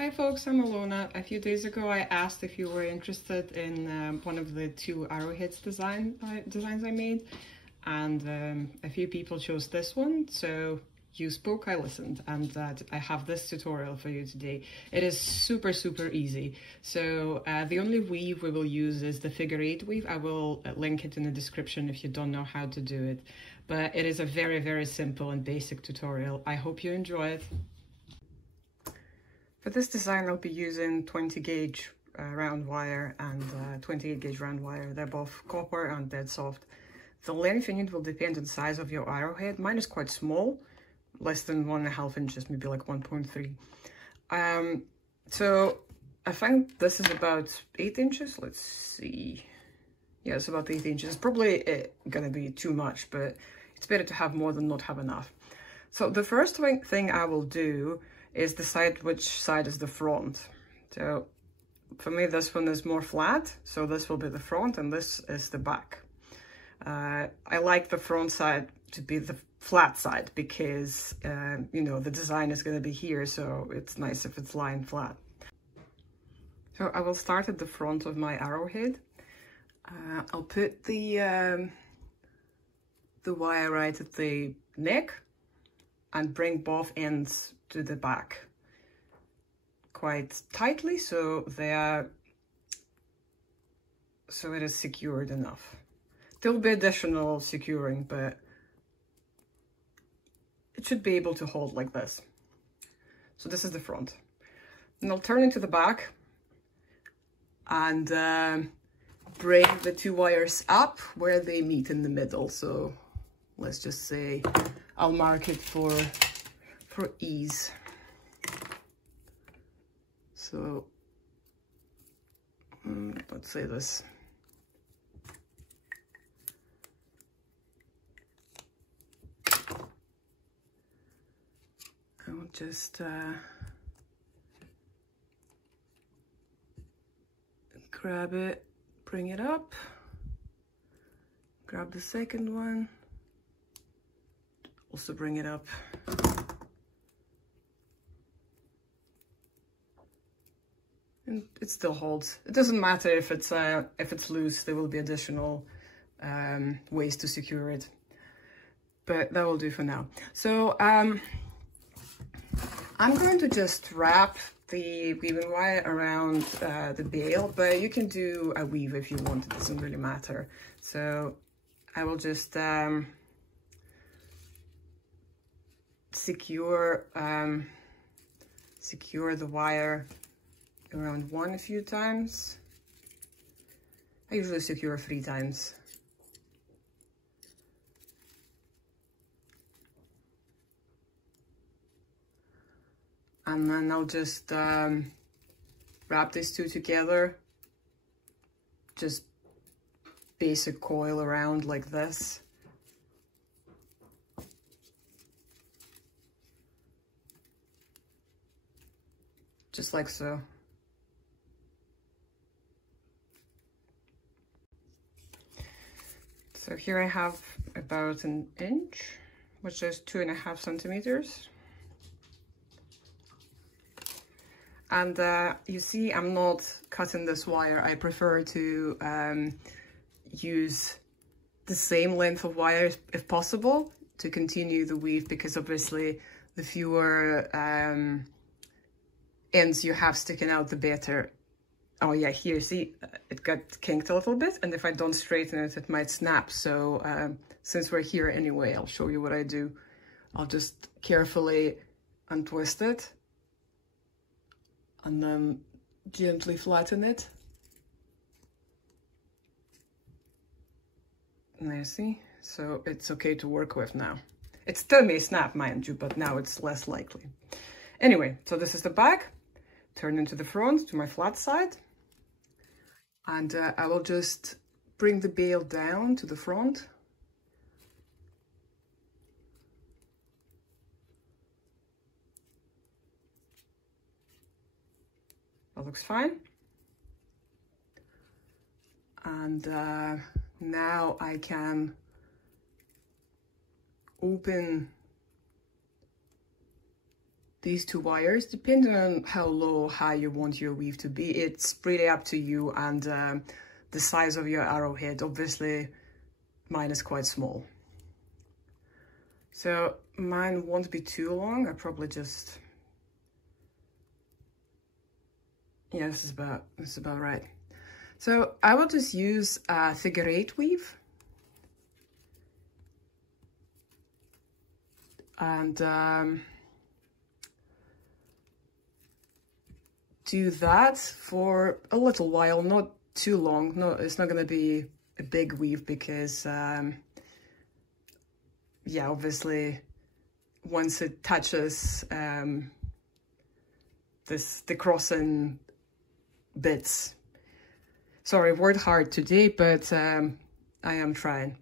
Hi folks, I'm Alona. A few days ago I asked if you were interested in one of the two Arrowheads designs I made, and a few people chose this one, so you spoke, I listened, and I have this tutorial for you today. It is super easy. So the only weave we will use is the figure 8 weave. I will link it in the description if you don't know how to do it, but it is a very simple and basic tutorial. I hope you enjoy it. For this design, I'll be using 20 gauge round wire and 28 gauge round wire. They're both copper and dead soft. The length you need will depend on the size of your arrowhead. Mine is quite small, less than 1.5 inches, maybe like 1.3. So I think this is about 8 inches. Let's see. Yeah, it's about 8 inches. It's probably gonna be too much, but it's better to have more than not have enough. So the first thing I will do is decide which side is the front. So for me, this one is more flat, so this will be the front and this is the back. I like the front side to be the flat side because, you know, the design is going to be here, so it's nice if it's lying flat. So I will start at the front of my arrowhead. I'll put the wire right at the neck and bring both ends to the back quite tightly, so it is secured enough. There will be additional securing, but it should be able to hold like this. So this is the front. And I'll turn into the back and bring the two wires up where they meet in the middle. So let's just say I'll mark it for ease. So let's say this. I'll just grab it, bring it up, grab the second one, also bring it up. And it still holds. It doesn't matter if it's loose. There will be additional ways to secure it, but that will do for now. So I'm going to just wrap the weaving wire around the bail, but you can do a weave if you want. It doesn't really matter. So I will just secure the wire around one a few times. I usually secure 3 times. And then I'll just wrap these two together. Just basic coil around like this. Just like so. So here I have about 1 inch, which is 2.5 centimeters. And you see, I'm not cutting this wire. I prefer to use the same length of wire if possible to continue the weave, because obviously the fewer ends you have sticking out, the better. Oh yeah, here, see, it got kinked a little bit, and if I don't straighten it, it might snap. So since we're here anyway, I'll show you what I do. I'll just carefully untwist it and then gently flatten it. And there, see? So it's okay to work with now. It still may snap, mind you, but now it's less likely. Anyway, so this is the back. Turn into the front to my flat side. And I will just bring the bail down to the front. That looks fine. And now I can open these two wires, depending on how low or high you want your weave to be. It's really up to you and the size of your arrowhead. Obviously, mine is quite small. So mine won't be too long. I probably just, yeah, this is about right. So I will just use a figure-8 weave. And do that for a little while, not too long. No, it's not going to be a big weave because, yeah, obviously, once it touches the crossing bits. Sorry, word hard today, but I am trying.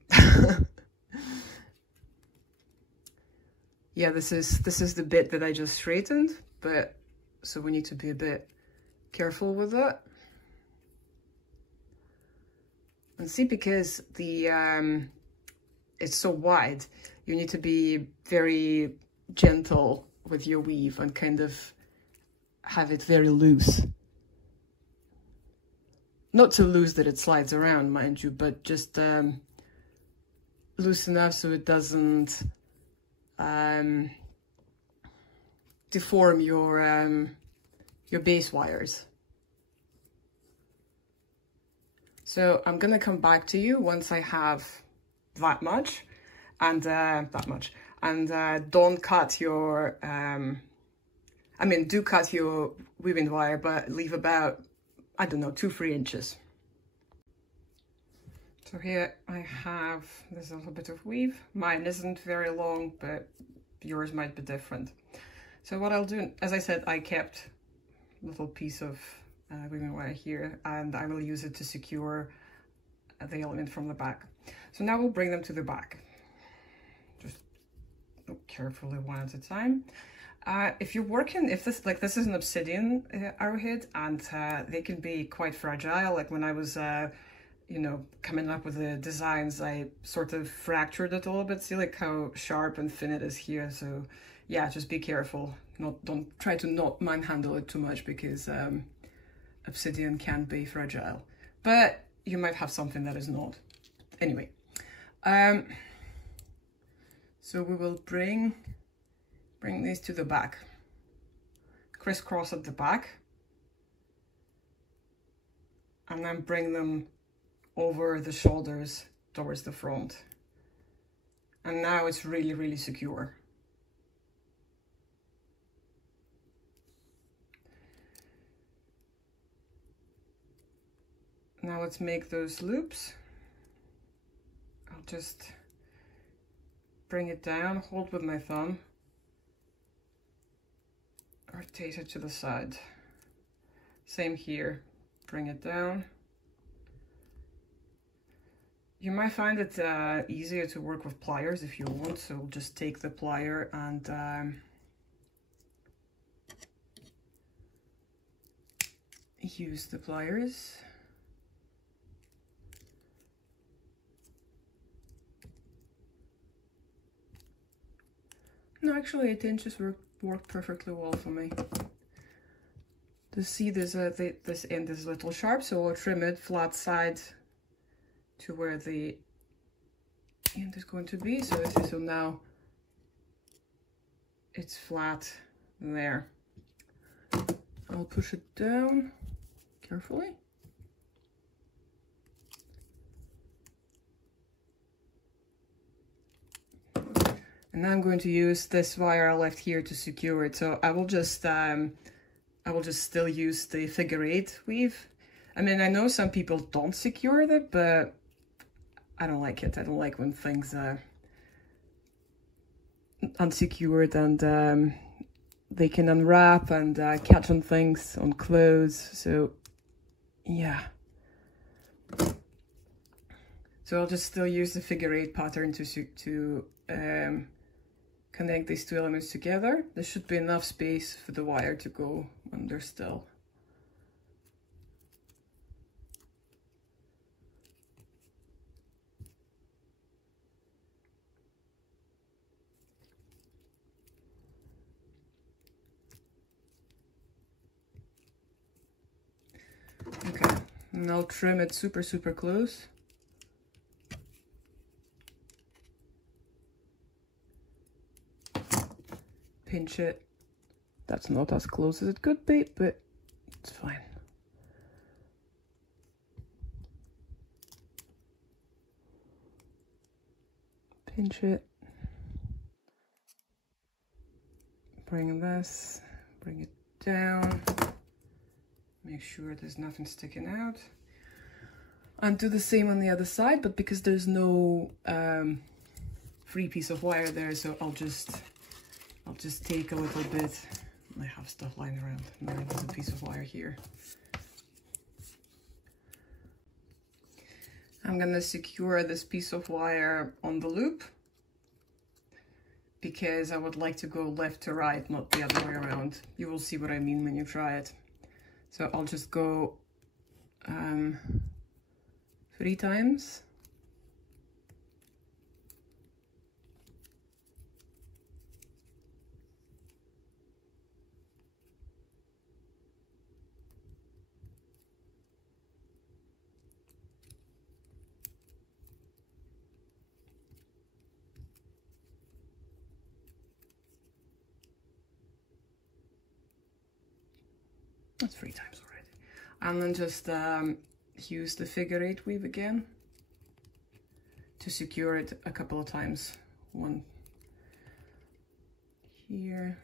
Yeah, this is the bit that I just straightened, but so we need to be a bit careful with that. And see, because the it's so wide, you need to be very gentle with your weave and kind of have it very loose. Not so loose that it slides around, mind you, but just loose enough so it doesn't deform your base wires. So I'm gonna come back to you once I have that much, and don't cut your I mean, do cut your weaving wire, but leave about, I don't know, 2-3 inches. So here I have, there's a little bit of weave. Mine isn't very long, but yours might be different. So what I'll do, as I said, I kept a little piece of weaving wire here, and I will use it to secure the element from the back. So now we'll bring them to the back. Just look carefully one at a time. If you're working, if this is an obsidian arrowhead, and they can be quite fragile. Like when I was you know, coming up with the designs, I sort of fractured it a little bit. See like how sharp and thin it is here. So yeah, just be careful. Don't try to not manhandle it too much, because obsidian can be fragile, but you might have something that is not. Anyway, so we will bring these to the back, crisscross at the back, and then bring them over the shoulders towards the front. And now it's really, really secure. Now let's make those loops. I'll just bring it down, hold with my thumb, rotate it to the side. Same here, bring it down. You might find it easier to work with pliers if you want, so just take the plier and use the pliers. No, actually 8 inches worked perfectly well for me. To see this end is a little sharp, so I'll trim it flat side to where the end is going to be. So this is, so now it's flat there. I'll push it down carefully. And now I'm going to use this wire I left here to secure it. So I will just still use the figure-8 weave. I mean, I know some people don't secure that, but I don't like it. I don't like when things are unsecured and they can unwrap and catch on things, on clothes. So yeah. So I'll just still use the figure-8 pattern to connect these two elements together. There should be enough space for the wire to go under still. And I'll trim it super, super close. Pinch it. That's not as close as it could be, but it's fine. Pinch it. Bring it down. Make sure there's nothing sticking out. And do the same on the other side, but because there's no free piece of wire there, so I'll just take a little bit. I have stuff lying around. Maybe there's a piece of wire here. I'm gonna secure this piece of wire on the loop because I would like to go left to right, not the other way around. You will see what I mean when you try it. So I'll just go 3 times. That's 3 times already. And then just use the figure 8 weave again to secure it a couple of times. One here.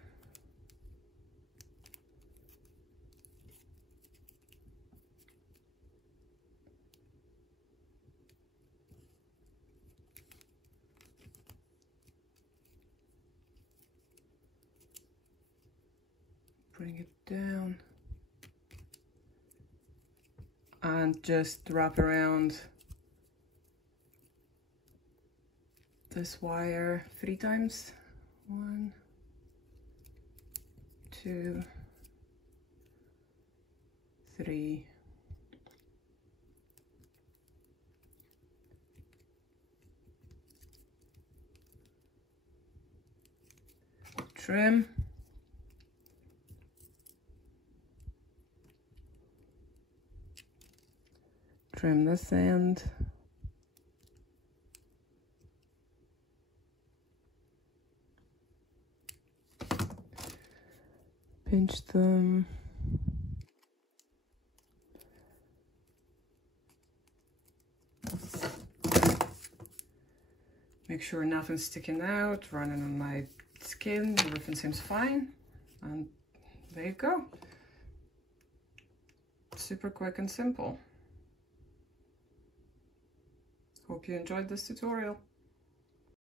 Bring it down. And just wrap around this wire 3 times. 1, 2, 3. Trim. Trim this end. Pinch them. Make sure nothing's sticking out, running on my skin, everything seems fine. And there you go. Super quick and simple. Hope you enjoyed this tutorial.